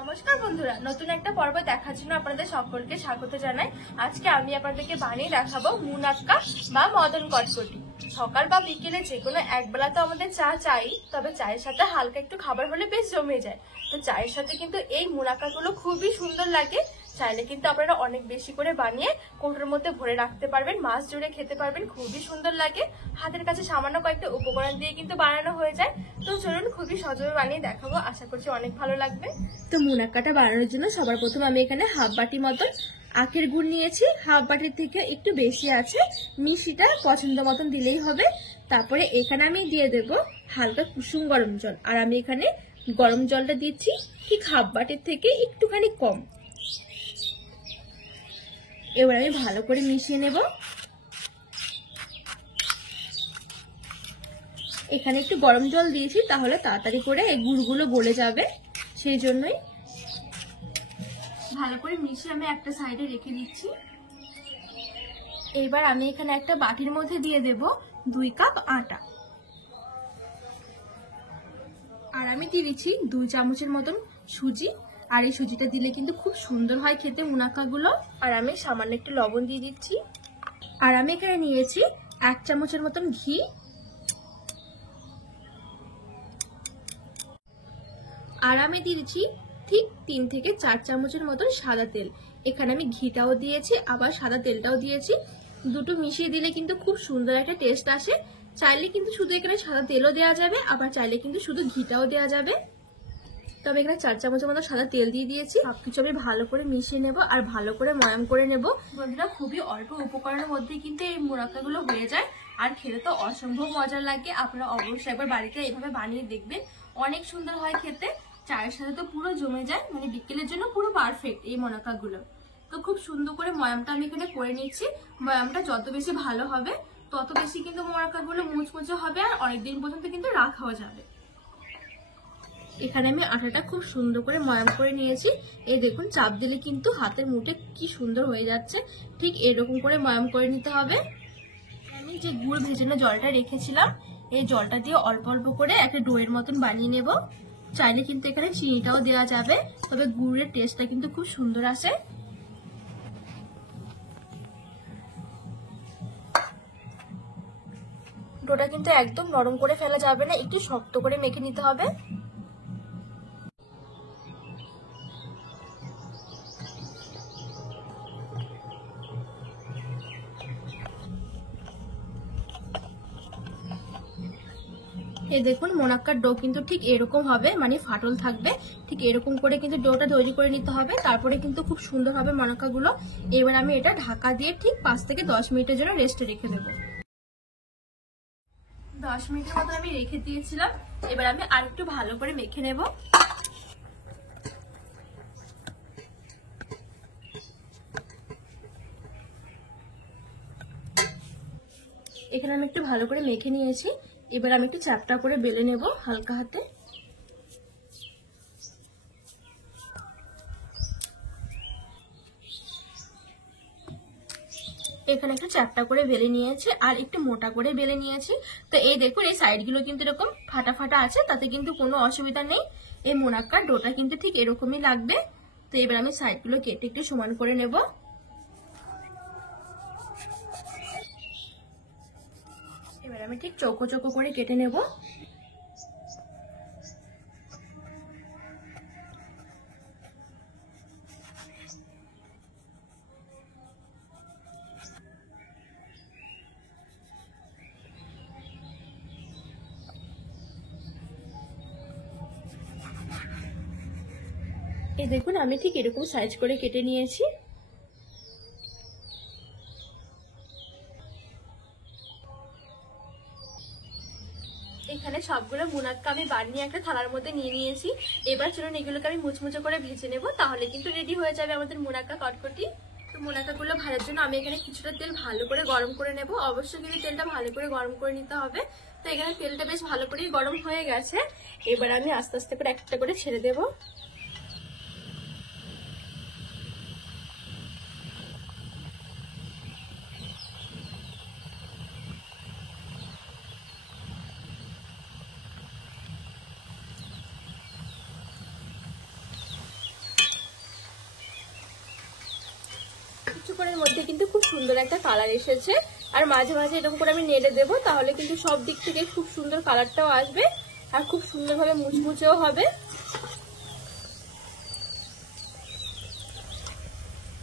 নমস্কার বন্ধুরা, নতুন একটা পর্ব দেখার জন্য আপনাদের সকলকে স্বাগত জানাই। আজকে আমি আপনাদেরকে বানিয়ে দেখাবো মুনাক্কা বা মদন কটকটি। সকাল বা বিকেলে যে কোনো একবেলা তো আমাদের চা চাই, তবে চায়ের সাথে হালকা একটু খাবার হলে বেশ জমে যায়। তো চায়ের সাথে কিন্তু এই মুনাক্কাগুলো খুবই সুন্দর লাগে। চাইলে কিন্তু আপনারা অনেক বেশি করে বানিয়ে কৌটোর মধ্যে ভরে রাখতে পারবেন, মাছ জুড়ে খেতে পারবেন, খুবই সুন্দর লাগে। হাতের কাছে সামান্য কয়েকটা উপকরণ দিয়ে কিন্তু বানানো হয়ে যায়। তো চলুন খুবই সহজভাবে বানিয়ে দেখাবো, আশা করছি অনেক ভালো লাগবে। তো মুনাক্কাটা বানানোর জন্য সবার প্রথম আমি এখানে হাফ বাটি মতন আখের গুড় নিয়েছি। হাফ বাটির থেকে একটু বেশি আছে, মিষ্টিটা পছন্দ মতন দিলেই হবে। তারপরে এখানে আমি দিয়ে দেব হালকা কুসুম গরম জল, আর আমি এখানে গরম জলটা দিচ্ছি ঠিক হাফ বাটির থেকে একটুখানি কম। এবার আমি ভালো করে মিশিয়ে নেব। এখানে একটু গরম জল দিয়েছি, তাহলে তাড়াতাড়ি করে এই গুড়গুলো গলে যাবে, সেই জন্যই। ভালো করে মিশিয়ে আমি একটা সাইডে রেখে দিচ্ছি। এবার আমি এখানে একটা বাটির মধ্যে দিয়ে দেব 2 কাপ আটা, আর আমি দিয়ে দিচ্ছি 2 চামচের মতন সুজি। আর এই সুজিটা দিলে কিন্তু খুব সুন্দর হয় খেতে মুনাক্কাগুলো। আর আমি সামান্য একটু লবণ দিয়ে দিচ্ছি। আর আমি এখানে নিয়েছি 1 চামচের মতন ঘি। আর আমি দিয়ে দিচ্ছি ঠিক 3 থেকে 4 চামচের মতন সাদা তেল। এখানে আমি ঘিটাও দিয়েছি, আবার সাদা তেলটাও দিয়েছি। দুটো মিশিয়ে দিলে কিন্তু খুব সুন্দর একটা টেস্ট আসে। চাইলে কিন্তু শুধু এখানে সাদা তেলও দেওয়া যাবে, আবার চাইলে কিন্তু শুধু ঘিটাও দেওয়া যাবে। তবে এখানে 4 চামচের মতো সাদা তেল দিয়ে দিয়েছি। সবকিছু আমি ভালো করে মিশিয়ে নেব আর ভালো করে ময়াম করে নেব। বন্ধুরা, খুবই অল্প উপকরণের মধ্যে কিন্তু এই মুনাক্কাগুলো হয়ে যায়, আর খেতে তো অসম্ভব মজার লাগে। আপনারা অবশ্যই একবার বাড়িতে এইভাবে বানিয়ে দেখবেন, অনেক সুন্দর হয় খেতে। চায়ের সাথে তো পুরো জমে যায়, মানে বিকেলের জন্য পুরো পারফেক্ট এই মুনাক্কাগুলো। তো খুব সুন্দর করে ময়ামটা আমি এখানে করে নিচ্ছি। ময়ামটা যত বেশি ভালো হবে তত বেশি কিন্তু মুনাক্কাগুলো মুচমুচে হবে, আর অনেকদিন পর্যন্ত কিন্তু রাখাও যাবে। এখানে আমি আটাটা খুব সুন্দর করে ময়াম করে নিয়েছি। এই দেখুন, চাপ দিলে কিন্তু হাতের মুঠে কি সুন্দর হয়ে যাচ্ছে। ঠিক এরকম করে ময়াম করে নিতে হবে। আমি যে গুড় ভেজানো জলটা রেখেছিলাম, এই জলটা দিয়ে অল্প অল্প করে একটা ডোয়ের মতন বানিয়ে নেব। চাইলে কিন্তু এখানে চিনিটাও দেওয়া যাবে, তবে গুড়ের টেস্টটা কিন্তু খুব সুন্দর আসে। ডোটা কিন্তু একদম নরম করে ফেলা যাবে না, একটু শক্ত করে মেখে নিতে হবে। এই দেখুন, মুনাক্কার ডো কিন্তু ঠিক এরকম হবে, মানে ফাটল থাকবে। ঠিক এরকম করে কিন্তু ডোটা তৈরি করে নিতে হবে, তারপরে কিন্তু খুব সুন্দর হবে মুনাক্কাগুলো। এবার আমি এটা ঢাকা দিয়ে ঠিক 5 থেকে 10 মিনিটের জন্য রেস্টে রেখে দেব। 10 মিনিটের মতো আমি রেখে দিয়েছিলাম। এবার আমি আরেকটু ভালো করে মেখে নেব। এখানে আমি একটু ভালো করে মেখে নিয়েছি। এবার আমি একটু চ্যাপটা করে বেলে নেব হালকা হাতে। এখানে একটু চ্যাপটা করে বেলে নিয়েছি, আর একটু মোটা করে বেলে নিয়েছি। তো এই দেখুন, এই সাইডগুলো কিন্তু এরকম ফাটা ফাটা আছে, তাতে কিন্তু কোনো অসুবিধা নেই। এই মুনাক্কার ডোটা কিন্তু ঠিক এরকমই লাগবে। তো এবার আমি সাইডগুলো কেটে একটু সমান করে নেব। এবার আমি ঠিক চৌকো চৌকো করে কেটে নেব। এই দেখুন, আমি ঠিক এরকম সাইজ করে কেটে নিয়েছি। এখানে সবগুলো মুনাক্কা আমি বানিয়ে একটা থালার মধ্যে নিয়ে নিয়েছি। এবার চলুন এগুলোকে আমি মুচমুচে করে ভেজে নেব, তাহলে কিন্তু রেডি হয়ে যাবে আমাদের মুনাক্কা কটকটি। তো মোনাকাগুলো ভাজার জন্য আমি এখানে কিছুটা তেল ভালো করে গরম করে নেব। অবশ্যই কিন্তু তেলটা ভালো করে গরম করে নিতে হবে। তো এখানে তেলটা বেশ ভালো করেই গরম হয়ে গেছে। এবার আমি আস্তে আস্তে করে একটা করে ছেড়ে দেবো। কিছুক্ষণের মধ্যে কিন্তু খুব সুন্দর একটা কালার এসেছে। আর মাঝে মাঝে এরকম করে আমি নেড়ে দেবো, তাহলে কিন্তু সব দিক থেকে খুব সুন্দর কালারটাও আসবে আর খুব সুন্দরভাবে মুচমুচেও হবে।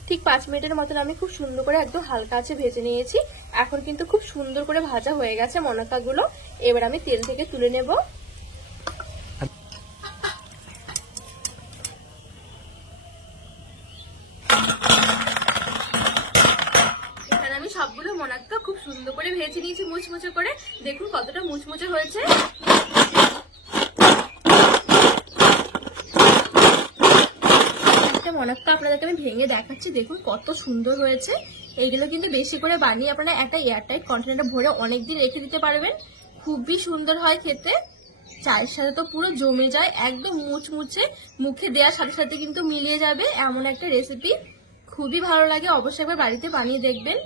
ঠিক 5 মিনিটের মতন আমি খুব সুন্দর করে একদম হালকা আঁচে ভেজে নিয়েছি। এখন কিন্তু খুব সুন্দর করে ভাজা হয়ে গেছে মোনাকাগুলো। এবার আমি তেল থেকে তুলে নেব। সবগুলো মোনাক্কা খুব সুন্দর করে ভেজে নিয়েছি মুচমুচে করে। দেখুন কতটা মুচমুচে হয়েছে। একটা মোনাক্কা আপনাদেরকে আমি ভেঙে দেখাচ্ছি, দেখুন কত সুন্দর হয়েছে। এইগুলো কিন্তু বেশি করে বানিয়ে আপনারা একটা এয়ারটাইট কন্টেনারে ভরে অনেকদিন রেখে দিতে পারবেন। খুবই সুন্দর হয় খেতে, চায়ের সাথে তো পুরো জমে যায়, একদম মুচমুচে, মুখে দেওয়ার সাথে সাথে কিন্তু মিলিয়ে যাবে এমন একটা রেসিপি। খুবই ভালো লাগে, অবশ্যই একবার বাড়িতে বানিয়ে দেখবেন।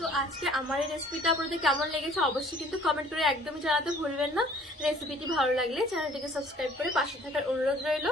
তো আজকে আমার এই রেসিপিটা আপনাদের কেমন লেগেছে অবশ্যই কিন্তু কমেন্ট করে একদমই জানাতে ভুলবেন না। রেসিপিটি ভালো লাগলে চ্যানেলটিকে সাবস্ক্রাইব করে পাশে থাকার অনুরোধ রইল।